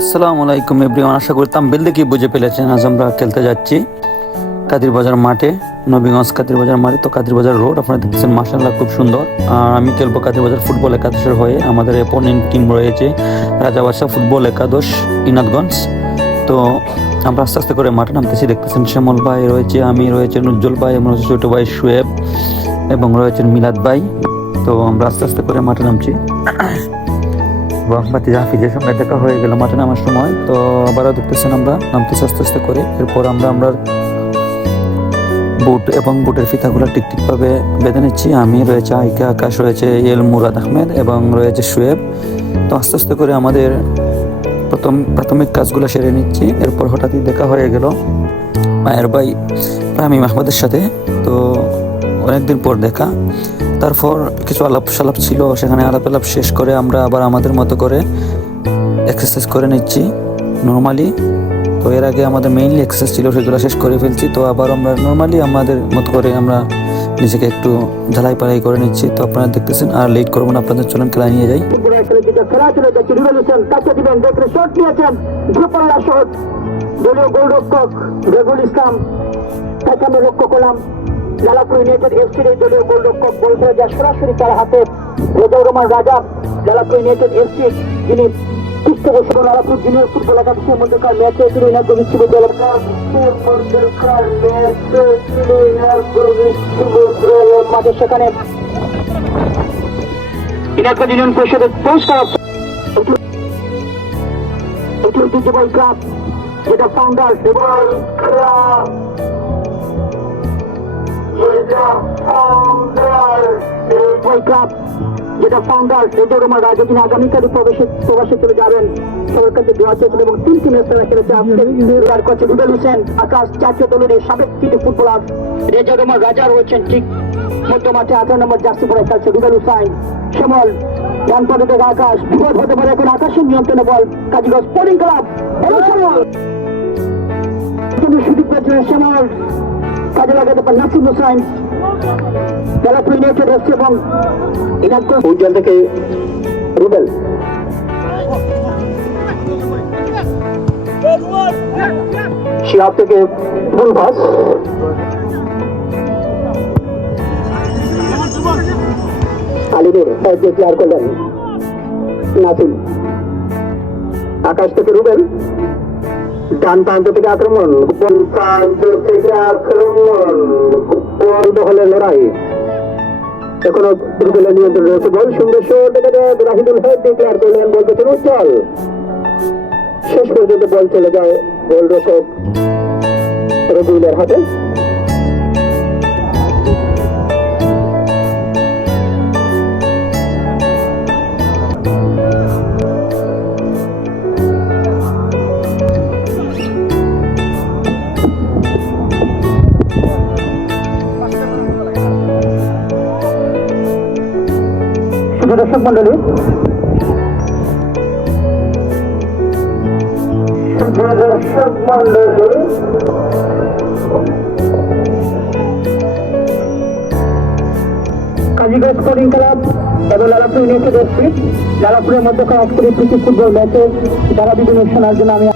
আসসালামু আলাইকুম এভরিওয়ান, আশা করি তাম্বিল দেখি বুঝে ফেলেছেন। আজ আমরা খেলতে যাচ্ছি কাদির বাজার মাঠে, নবীগঞ্জ কাদির বাজার মাঠে। তো কাদির বাজার রোড আপনারা দেখতেছেন, মাশাআল্লাহ খুব সুন্দর। আর আমি খেলবো কাদির বাজার ফুটবল একাদশের হয়ে। আমাদের অপোনেন্ট টিম রয়েছে রাজাবাসা ফুটবল একাদশ ইনাদগঞ্জ। তো আমরা আস্তে আস্তে করে মাঠে নামতেছি। দেখতেছেন শ্যামল ভাই রয়েছে, আমি রয়েছে, নুজ্জ্বল ভাই, এবং রয়েছে ছোট ভাই শুয়েব, এবং রয়েছেন মিলাদ ভাই। তো আমরা আস্তে আস্তে করে মাঠে নামছি। বাতিজা হাফিজের সঙ্গে দেখা হয়ে গেল মাঠে নামার সময়। তো আবারও দেখতেছেন আমরা নামতেছি আস্তে আস্তে করে। এরপর আমরা বুট এবং বুটের ফিতাগুলো ঠিকভাবে বেঁধে নিচ্ছি। আমি রয়েছে আইকা, আকাশ রয়েছে, এল মুরাদ আহমেদ, এবং রয়েছে শুয়েব। তো আস্তে আস্তে করে আমাদের প্রাথমিক কাজগুলো সেরে নিচ্ছি। এরপর হঠাৎই দেখা হয়ে গেল মায়ের ভাই রামিম আহমেদের সাথে। তো অনেকদিন পর দেখা, তারপর কিছু আলাপ সালাপ ছিল, সেখানে আলাপ শেষ করে আমরা আবার আমাদের মতো করে এক্সারসাইজ করে নিচ্ছি নর্মালি। তো এর আগে আমাদের মেইনলি এক্সারসাইজ ছিল, সেগুলো শেষ করে ফেলছি। তো আবার আমরা নর্মালি আমাদের মতো করে আমরা নিজেকে একটু ঝালাই পালাই করে নিচ্ছি। তো আপনারা দেখতেছেন, আর লেট করবো না, আপনাদের চলুন খেলা নিয়ে যাই। দলীয় গোলরক্ষক রেগুল ইসলাম তাকে আমরা লক্ষ্য করলাম। লালাপুর ইউনাইটেড এফসির এই দলীয় গোলরক্ষক বল করে যা সরাসরি তার হাতে রেজাউর রহমান রাজা, লালাপুর ইউনাইটেড এফসির যিনি পৃষ্ঠপোষক। লালাপুর জুনিয়র ফুটবল একাদশের মধ্যকার ম্যাচে বিশ্ববিদ্যালয় মাঠে সেখানে ইনাকবাদ ইউনিয়ন পরিষদের পুরস্কার ঐতিহ্যবাহী ক্লাব, যেটা ফাউন্ডার রেজাউর রহমান রাজা, যিনি আগামীকালে প্রবাসে চলে যাবেন। সবার কাছে দোয়া চেয়েছিল এবং 3টি ম্যাচ খেলেছে। রুবেল হোসেন আকাশ, জাতীয় দলের সাবেক তিনটি ফুটবলার। রেজাউর রহমান রাজা রয়েছেন ঠিক মধ্য মাঠে, 18 নম্বর জার্সি পরে খেলছে রুবেল হোসেন। শ্যামল ডান পাশে থেকে আকাশ, বিপদ হতে পারে এখন আকাশের নিয়ন্ত্রণে বল কাজীগঞ্জ স্পোর্টিং ক্লাব। সুযোগ পেয়েছিলেন শ্যামল, কাজে লাগাতে পারেন নাসিম হোসেন। লালাপুর ইউনাইটেড এফসি এবং উজ্জ্বল থেকে রুবেল, শিহাব থেকে ফুল পাস, আলিমের ক্লিয়ার করলেন নাসিম। আকাশ থেকে রুবেল, ডান প্রান্ত থেকে আক্রমণ, হলে লড়াই। এখনো রুবেলের নিয়ন্ত্রণ রয়েছে বল। সুন্দর শট রাহিদুল হেড ডিক্লেয়ার করলেন, বলতেছেন উজ্জ্বল। শেষ পর্যন্ত বল চলে যায় গোলরক্ষক রবিউলের হাতে। দর্শক মন্ডলী, কাজীগঞ্জ স্পোর্টিং ক্লাব এবং লালাপুর ইউনাইটেড এফসি, লালাপুরের মধ্যে আজকের প্রীতি ফুটবল ম্যাচে যারা বিভিন্ন শোনার জন্য আমি